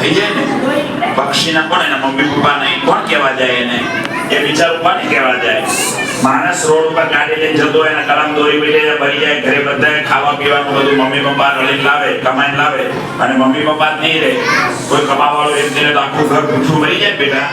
થઈ જાય ને પક્ષીના કોણ એના મમ્મી પપ્પા નહીં કોણ કહેવા જાય એને એ બિચારું કોને કહેવા જાય માણસ રોડ ઉપર ગાડી લઈને જતો એને કલમ દોરી પીડે ભરી જાય ઘરે બધા ખાવા પીવાનું બધું મમ્મી પપ્પા રળીને લાવે કમાઈને લાવે અને મમ્મી પપ્પા જ નહીં રહે કોઈ કમાવાળો એક દિને તો આખું ઘર ભૂખું મરી જાય બેટા